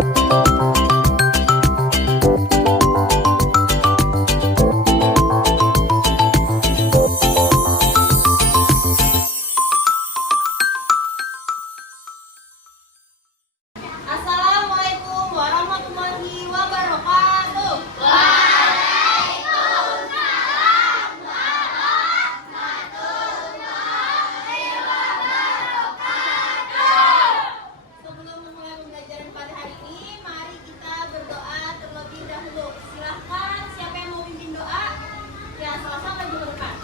Assalamualaikum warahmatullahi wabarakatuh. Sebelum memulai pembelajaran pada hari ini, mari kita berdoa terlebih dahulu. Silahkan siapa yang mau pimpin doa? Ya, sama-sama maju ke depan.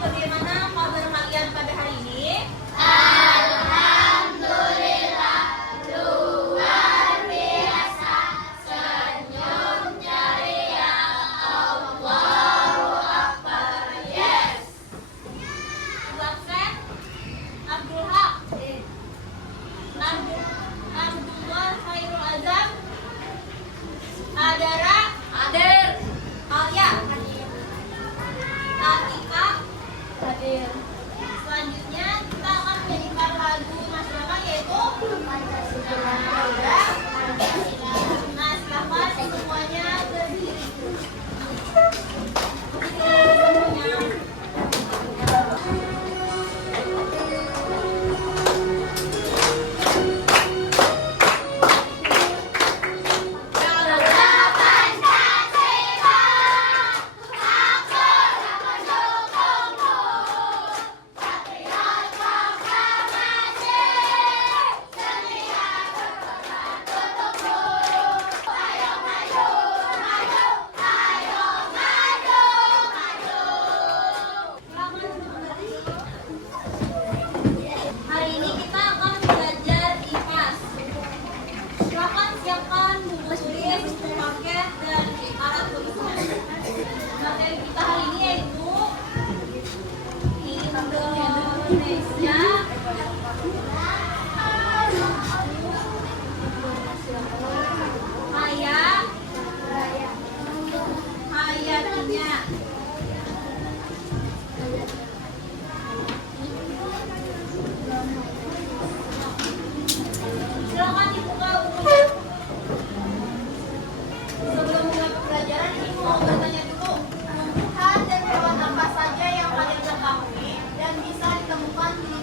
Bagaimana kabar kalian pada hari ini? Alhamdulillah, luar biasa, senyum ceria, Allahu Akbar, yes. Absen, Abdul Haq, Abdullah Khairul Azam, Adara, Hadir. Alia, Atika. Hadir. Selanjutnya kita akan menyanyikan lagu nasional yaitu Pancasila. Nah, silakan semuanya berdiri. Hari ini kita akan belajar IPAS. Silakan siapkan buku tulis, buku paket, dan alat tulisnya. Materi kita hari ini yaitu Indonesia, hayatinya. Silakan dibuka bukunya. Sebelum mulai pembelajaran ini mau bertanya dulu. Tumbuhan dan hewan apa saja yang kalian ketahui dan bisa ditemukan di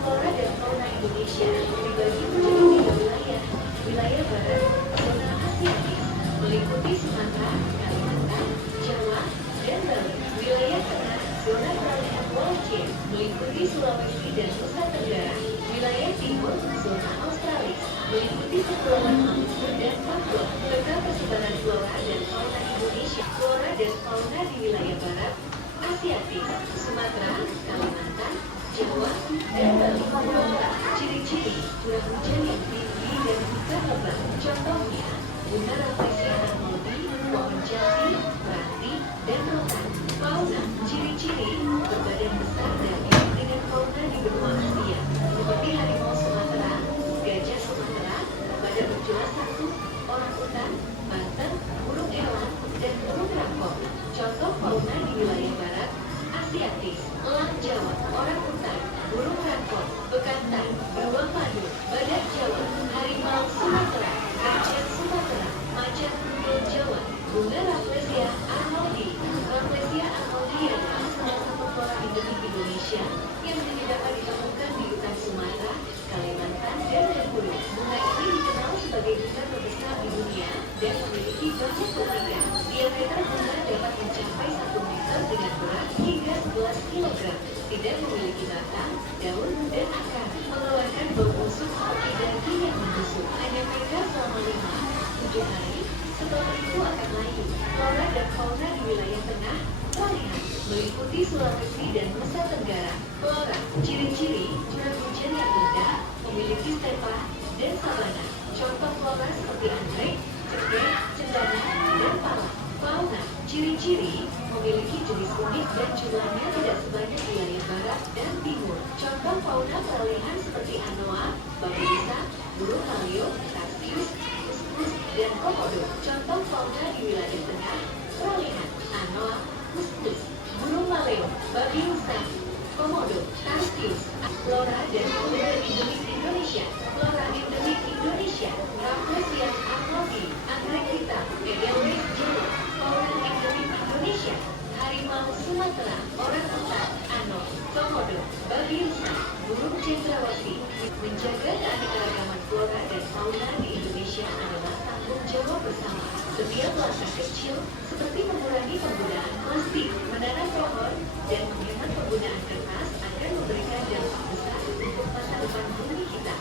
Flora dan fauna Indonesia dibagi menjadi 3 wilayah. Wilayah barat, zona Asiatik, meliputi Sumatera, Kalimantan, Jawa, dan Bali. Wilayah tengah, zona peralihan Pulau C, meliputi Sulawesi dan Nusa Tenggara. Wilayah timur, zona Australis, meliputi Kepulauan Maluku dan Papua. Peta persebaran flora dan fauna Indonesia. Flora dan fauna di wilayah barat, Asiatik, Sumatera, Kalimantan, Jawa, dan Bali. Ciri-ciri curah hujan yang tinggi dan hutan lebat. Contohnya, bunga rafflesia arnoldi, pohon jati, ranti, dan rotan. Fauna, ciri-ciri berbadan besar dan mirip dengan fauna di benua Asia, seperti harimau Sumatera, gajah Sumatera, badak berjelas satu, orang utan, banteng, burung elang, dan burung rakor. Contoh fauna di wilayah barat, Asiatis, elang Jawa, orang utan, burung rakor, bekantan, beruang madu, badak Jawa, harimau Sumatera, gajah Sumatera, macan tutul Jawa, bunga rafflesia arnoldi. Rafflesia arnoldi adalah salah satu flora endemik Indonesia yang hanya dapat ditemukan di hutan Sumatera, Kalimantan, dan Bengkulu. Bunga ini dikenal sebagai bunga terbesar di dunia dan memiliki banyak ketiga. Diameter bunga dapat mencapai 1 meter dengan berat hingga 11 kg. Tidak memiliki batang, daun, dan akar. Mengeluarkan bau busuk seperti daging yang membusuk. Hanya mekar selama 5-7 hari. Setelah itu akan layu. Flora dan fauna di wilayah tengah, Flora, meliputi Sulawesi dan Nusa Tenggara. Flora, ciri-ciri curah hujan yang rendah, memiliki stepa dan sabana. Contoh flora seperti anggrek, cengkeh, cendana, dan pala. Fauna, ciri-ciri memiliki jenis unik dan jumlahnya tidak sebanyak wilayah barat dan timur. Contoh fauna peralihan seperti anoa, babi bisa, burung maleo, tarsius, kuskus, dan komodo. Contoh fauna di wilayah tengah, peralihan anoa, kuskus, burung maleo, babi rusa, komodo, tarsius. Flora dan fauna endemik Indonesia. Flora endemik Indonesia, Rafflesia arnoldi, anggrek hitam, edelweiss Jawa. Fauna endemik Indonesia, harimau Sumatera, orang utan, anok, komodo, babi rusa, burung cendrawasih. Menjaga keanekaragaman flora dan fauna di Indonesia adalah tanggung jawab bersama. Setiap langkah kecil, seperti mengurangi penggunaan plastik, menanam pohon, dan menghemat penggunaan kertas akan memberikan dampak besar untuk masa depan bumi kita.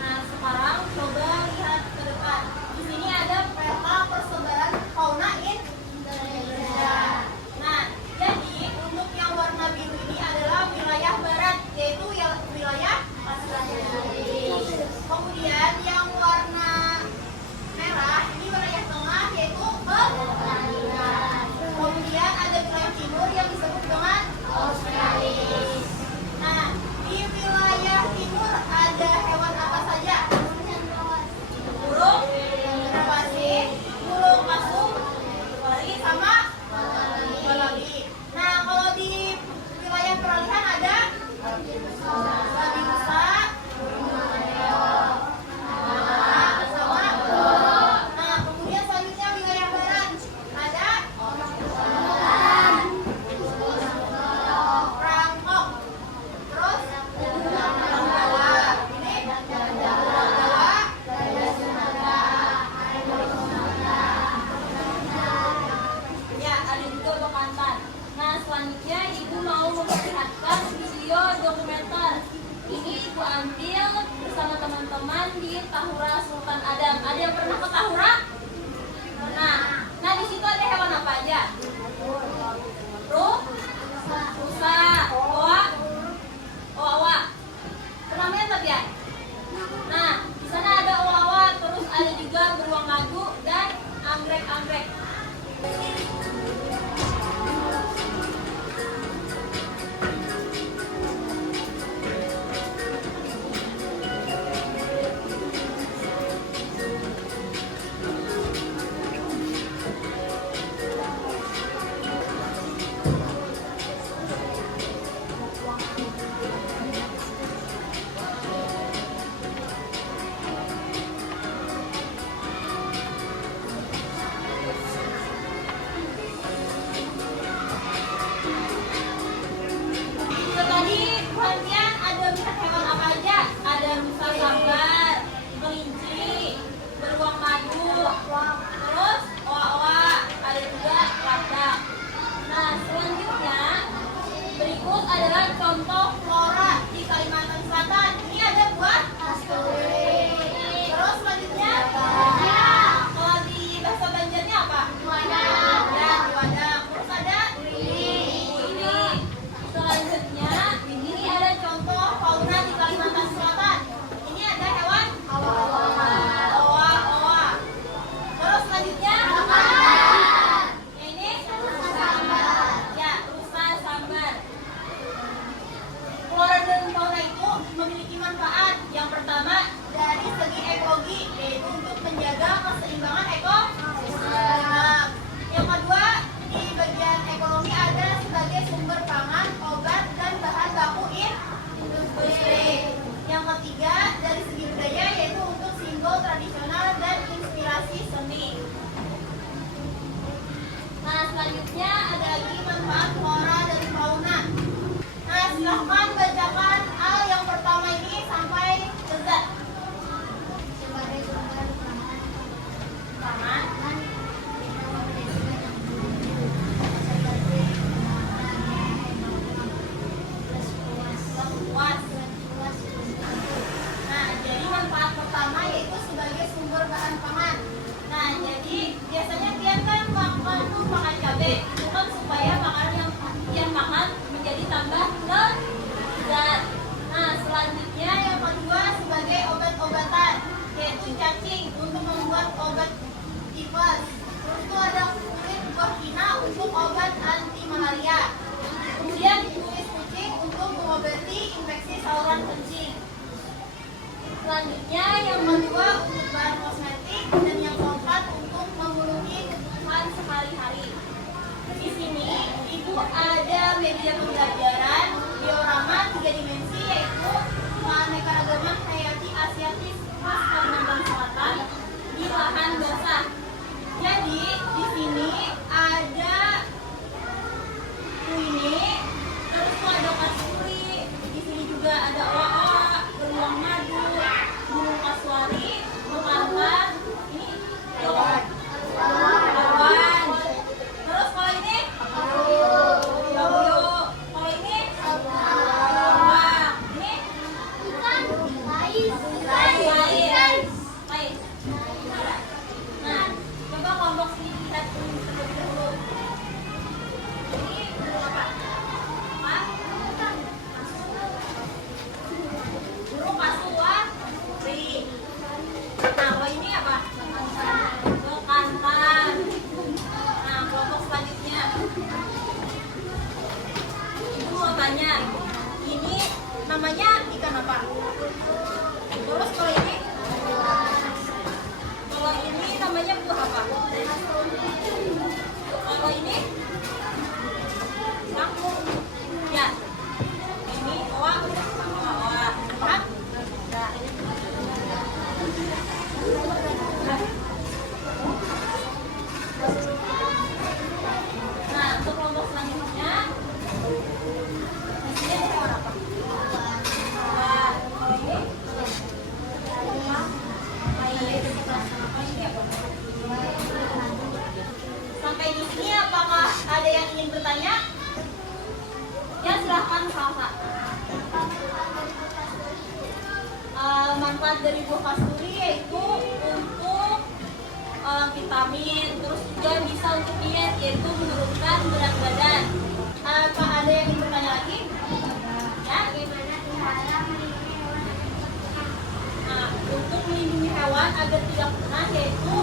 Nah, sekarang coba lihat ke depan. Di sini ada peta persebaran fauna Indonesia. Nah, jadi untuk yang warna biru ini adalah wilayah barat, yaitu wilayah Australis. Kemudian yang warna merah ini wilayah tengah, yaitu Australia. Kemudian ada wilayah timur yang disebut dengan Australis. Nah, di wilayah timur ada hewan apa saja? Burung merpati, burung kasung, wali, sama walabi. Nah, kalau di wilayah peralihan ada babi rusa, sama. Nah, kemudian selanjutnya wilayah barat ada rangkong, terus Jawa, ini Jawa, ya ada juga bekantan. Nah, selanjutnya ibu mau memperlihatkan video dokumenter. Ini ibu ambil bersama teman-teman di Tahura Sultan Adam. Ada yang pernah ke Tahura? Pernah. Nah, di situ ada hewan apa aja? Rusa, owa. Pernah melihat ya? Nah, di sana ada owa, terus ada juga beruang madu dan anggrek-anggrek. Selanjutnya yang kedua untuk bahan kosmetik dan yang keempat untuk memenuhi kebutuhan sehari-hari. Di sini ibu ada media pembelajaran diorama 3 dimensi yaitu keanekaragaman hayati Asiatis khas Kalimantan Selatan di lahan basah. Jadi di sini ada ini, terus tuh ada kasturi, di sini juga ada oa, beruang madu, burung kasuari, bekantan, ini awan. Terus kalau ini babio, kalau ini beruang, ini lais. Nah, coba kelompok sini lihat dulu. Ini burung apa? Burung kasuari. Nah, kalau ini apa? Bekantan. Nah, kelompok selanjutnya. Ibu mau tanya, ini namanya ikan apa? Terus kalau ini? Kalau ini namanya buah apa? Kalau ini? Kangkung. Ya. Ini oa sama oa. Paham? Ya. Nah, untuk kelompok selanjutnya di sini ada hewan apa? Hewan. Kalau ini? Sampai di sini apakah ada yang ingin bertanya? Ya, silahkan Salsa. Manfaat dari buah kasturi yaitu untuk vitamin, terus juga bisa untuk diet yaitu menurunkan berat badan. Apa ada yang ingin bertanya lagi? Ya? Nah, untuk melindungi hewan agar tidak punah yaitu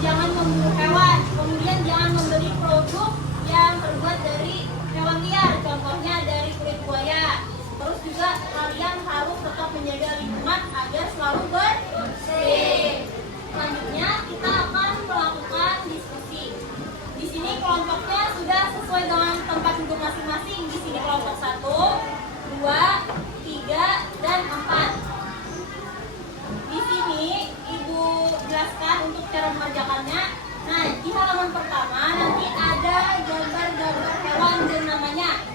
jangan memburu hewan, kemudian jangan membeli produk yang terbuat dari hewan liar, contohnya dari kulit buaya. Terus juga kalian harus tetap menjaga lingkungan agar selalu bersih. Selanjutnya kita akan melakukan diskusi. Di sini kelompoknya sudah sesuai dengan tempat duduk masing-masing. Di sini kelompok 1, 2, 3, dan 4. Di sini Ibu jelaskan untuk cara mengerjakannya. Nah, di halaman pertama nanti ada gambar-gambar hewan dan namanya.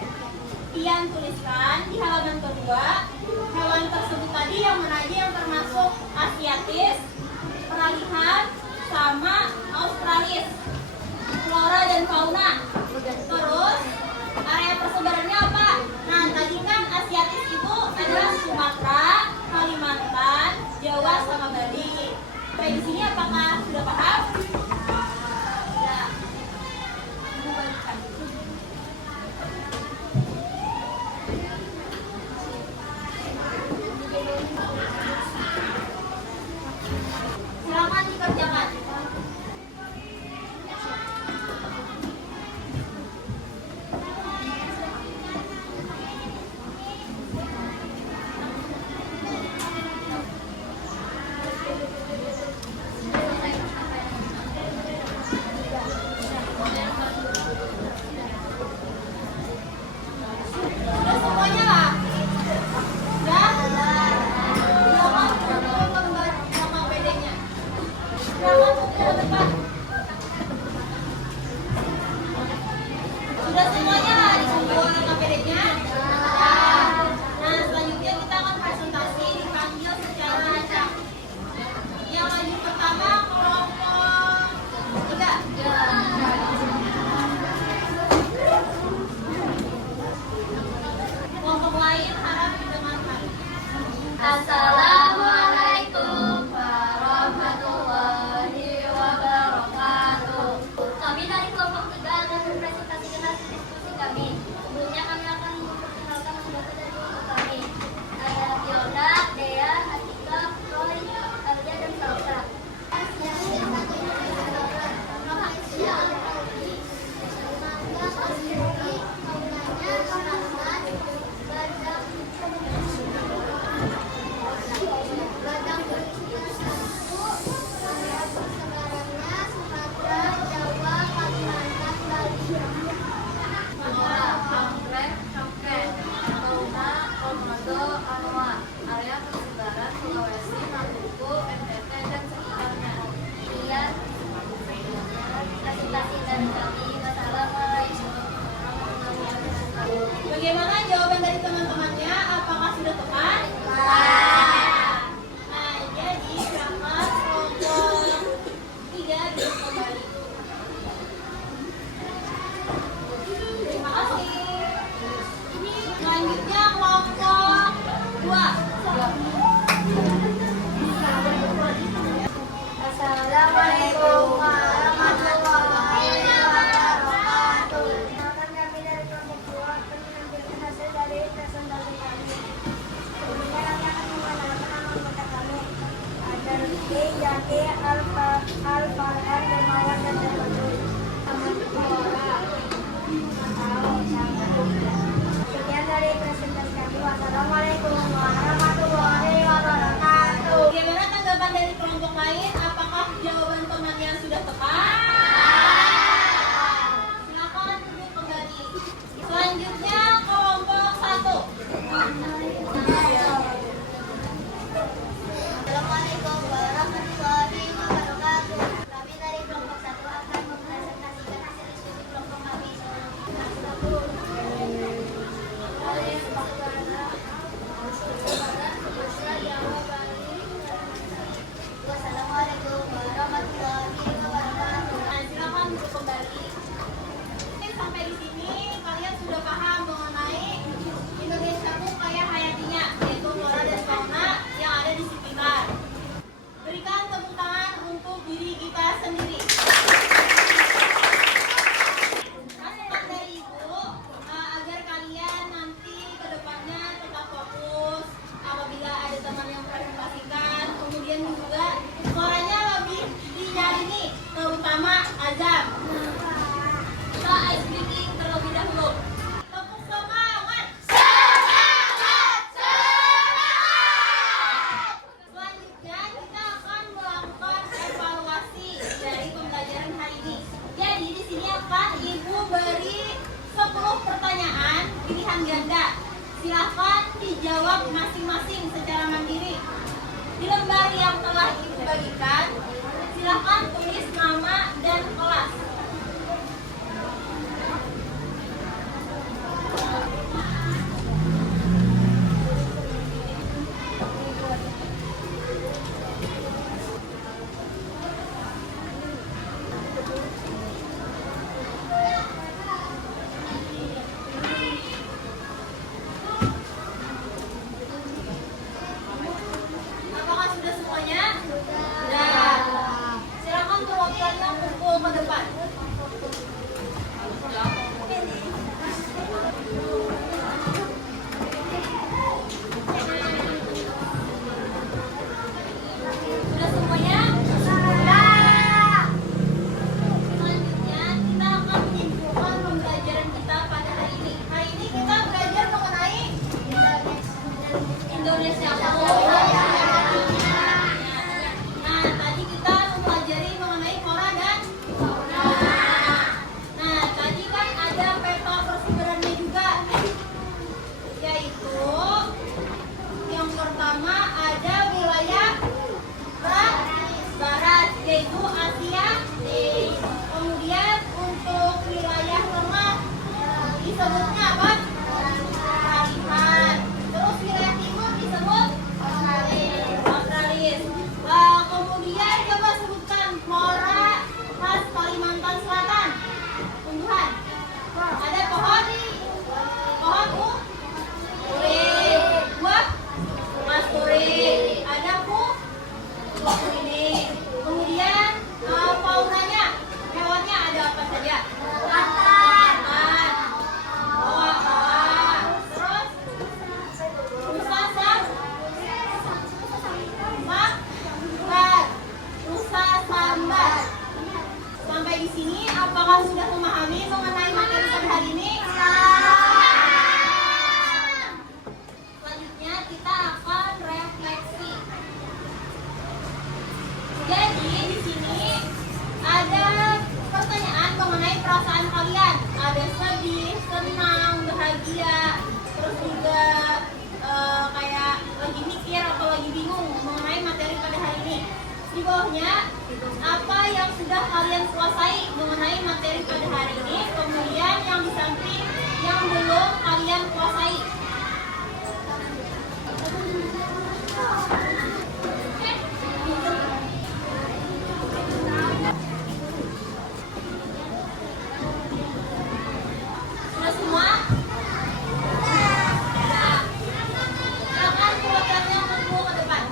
Pian tuliskan di halaman kedua hewan tersebut tadi yang mana aja yang termasuk Asiatis, peralihan, sama Australis, flora dan fauna. Terus area persebarannya apa? Nah, tadi kan Asiatis itu adalah Sumatera, Kalimantan, Jawa, sama Bali. Sampai di sini apakah sudah paham? Ya. Ibu bagikan. Silakan dikerjakan. Sudah semuanya lah. Ya. Silakan untuk nama PD-nya. Silakan ke depan. Sudah semuanya lah dikumpul nama PD-nya. Ya. Nah, selanjutnya kita akan presentasi dipanggil secara acak. Yang maju pertama kelompok 3. Kelompok lain harap didengarkan. Assalamualaikum warahmatullahi wabarakatuh. Kami dari kelompok 3 akan mempresentasikan hasil diskusi kami. Sebelumnya kami akan memperkenalkan anggota dari kelompok kami. Ada Fiona, Dea, Atika, Roy, Arja, dan Salsa. Anoa, area persebaran Sulawesi, Maluku, NTT, dan sekitarnya. Sekian presentasi dari kami. Wassalamualaikum warahmatullahi wabarakatuh. Bagaimana jawaban dari teman-temannya? Apakah sudah tepat? Nah, jadi silakan kelompok 3 bisa kembali. Terima kasih. Selanjutnya kelompok 2. Assalamualaikum warahmatullahi wabarakatuh. Perkenalkan kami dari kelompok 2 akan menampilkan hasil dari presentasi kami. Sebelumnya kami akan mengenalkan anggota kami. Ada Rifki, Jati, Al-Farhan, Dermawan, dan Dermawan. Sekian dari presentasi kami. Wassalamualaikum warahmatullahi wabarakatuh. Bagaimana tanggapan dari kelompok lain? Apakah jawaban temannya sudah tepat? Silakan duduk kembali. Selanjutnya kelompok 1. Assalamualaikum warahmatullahi wabarakatuh. Kami dari kelompok 1 akan mempresentasikan hasil diskusi kelompok kami. Wassalamualaikum warahmatullahi wabarakatuh. Nah, silakan duduk kembali. Oke, sampai di sini kalian sudah paham mengenai Indonesia itu kaya hayatinya, yaitu flora dan fauna yang ada di sekitar. Berikan tepuk tangan untuk diri kita sendiri. Masukan dari Ibu agar kalian nanti ke depannya tetap fokus apabila ada teman yang presentasikan, kemudian juga suaranya lebih dinyarini, terutama azam. Kita ice breaking terlebih dahulu. Tepuk semangat. Selanjutnya kita akan melakukan evaluasi dari pembelajaran hari ini. Jadi di sini akan Ibu beri 10 pertanyaan pilihan ganda. Silakan dijawab masing-masing secara mandiri. Di lembar yang telah Ibu bagikan, silakan tulis nama dan kelas. Apakah sudah semuanya? Sudah. Silakan perwakilannya kumpul ke depan. Sudah semuanya? Sudah. Selanjutnya kita akan menyimpulkan pembelajaran kita pada hari ini. Hari ini kita belajar mengenai Indonesia. Nah, tadi kita mempelajari mengenai flora dan fauna. Nah, tadi kan ada peta persebarannya juga, yaitu yang pertama ada wilayah barat, yaitu Asia. Kemudian untuk wilayah tengah disebutnya apa? Peralihan. Terus wilayah timur disebut Australis. Kemudian coba sebutkan flora khas Kalimantan Selatan. Tumbuhan. Ada pohon uri. Buah masturi. Ada ini. Kemudian faunanya, hewannya ada apa saja? Ikan, bawah. Terus rusa sambat. Sampai di sini apakah sudah memahami mengenai materi pada hari ini? Selanjutnya kita akan refleksi. Jadi di sini ada pertanyaan mengenai perasaan kalian. Ada sedih, senang, bahagia, terus juga kayak contohnya apa yang sudah kalian kuasai mengenai materi pada hari ini, kemudian yang di samping yang belum kalian kuasai. Sudah semua? Nah, silakan keluarganya kumpul ke depan.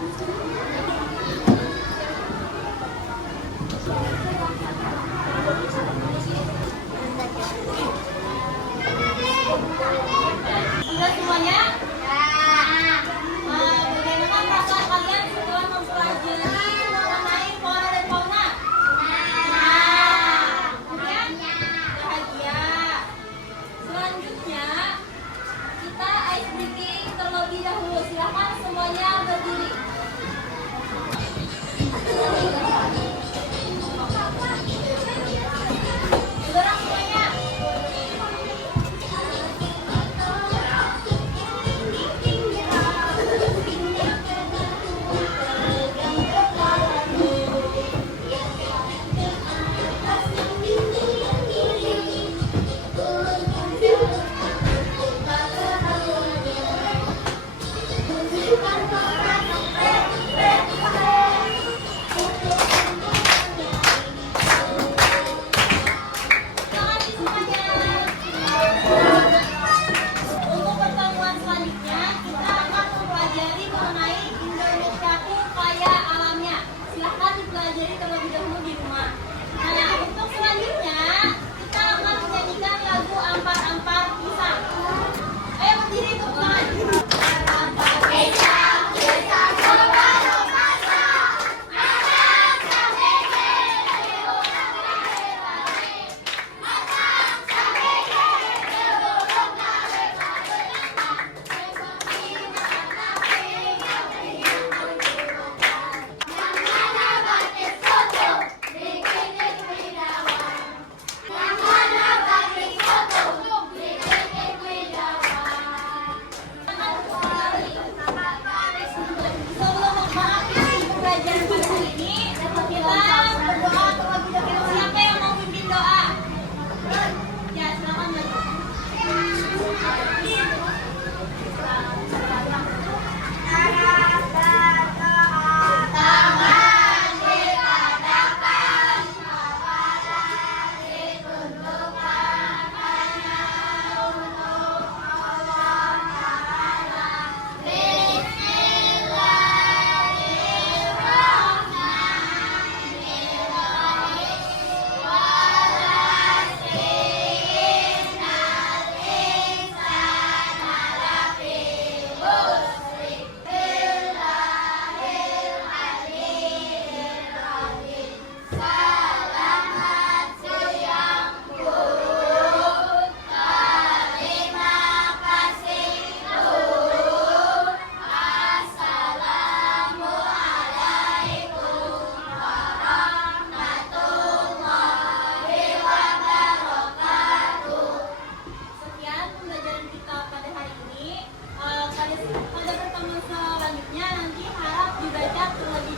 Sudah semuanya? Bagaimana perasaan kalian setelah mempelajari mengenai flora dan fauna? Kemudian bahagia. Selanjutnya kita ice breaking terlebih dahulu. Silakan semuanya berdiri. Bergerak semuanya. Silakan semuanya. Untuk pertemuan selanjutnya, kita akan mempelajari mengenai Indonesiaku kaya alamnya. Silahkan dipelajari terlebih dahulu di rumah. Nah, untuk selanjutnya, kita akan menyanyikan lagu Ampar-Ampar Pisang. Ayo berdiri tepuk tangan. Ampar-ampar pisang, pisang berbalo pasang. Anak sampai sebelum mengakhiri pembelajaran pada hari ini, kita berdoa terlebih dahulu. Siapa yang mau pimpin doa? Ya, silakan maju. Sekian pembelajaran kita pada hari ini. Pada pertemuan selanjutnya nanti harap dibaca terlebih